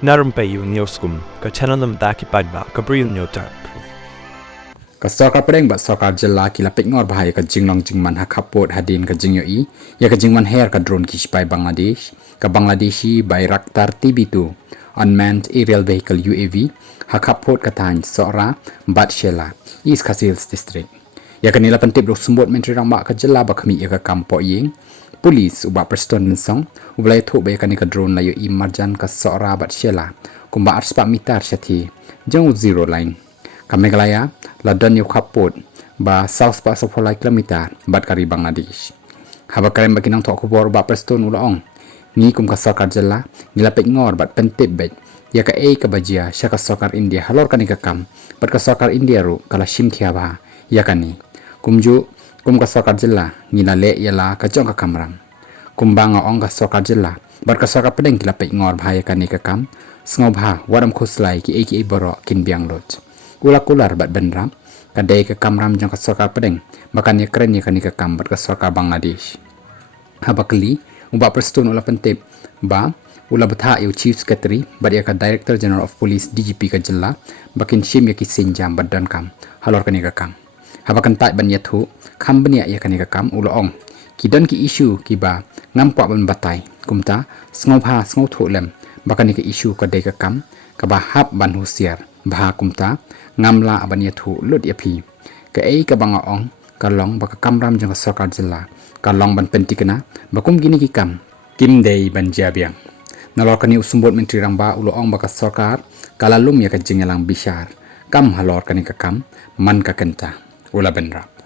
Na Rympei U ka channel nabynta paidbah ka Bri U Hynñiewtrep. Ka sorkar pedeng ba Sohra-Shella kila peitngor bahaya ka jinglong jingman ha khappud hadin ka jingyoi ya ka jingman her ka drone ki shipai Bangladesh ka Bangladeshi Bayraktar TB2 unmanned aerial vehicle UAV ha khappud ka tan Sohra-Shella East Khasi district ya ka nila pentip dok sumbut menteri rang ba ka jela ba khami ya ka kampo ying polis uba preston mensong ublai thu ba ka ni ka drone la yo i marjan ka Sohra-Shella kumba arspa mitar syati jong zero line Kamegalaya ladan yu khappud ba south pa sopolai kilometer bat kari Bangladesh haba karem bakinang thok kubor ba preston ulaong ni kum ka sorkar jela ngila peitngor bat pentip bet ya ka ka bajia syaka sorkar India halor kani ka kam bat ka sorkar India ru kala shim thia ba ya kani kumju kum ka sorkar jela ngila le yala ka jong ka kamram kumbanga ong ka sorkar jela bat ka sorkar pedeng kila peitngor bhaya kani ka kam sngob wadam khuslai ki baroh kin biang lot ular bat benram kadai ke kamram jang ka sorkar pedeng makan ya keren ya kani ka kam bat ka sorkar Bangladesh habakli uba preston ula pentip ba ula betha yu chief secretary bat ya ka director general of police DGP ka jela bakin shim ya ki sinjam bat dan kam halor kani ka kam habakan tai ban yathu kham bania ya kani ka kam ula ong kidan ki issue ki ba ngampa ban batai kumta sngob thu lem bakani ka issue ka dai ka kam ka ba hab ban husiar bha kumta ngamla aban yathu lut iaphi ka ka banga ong ka long baka kamram jang sorkar jela ka long ban pentikna bakum gini ki kam kim dei ban jabiang nalor kani usumbot menteri rang ba ulo ong baka sorkar kalalum ya ka jingelang bishar kam halor kani ka kam man ka kenta ula benra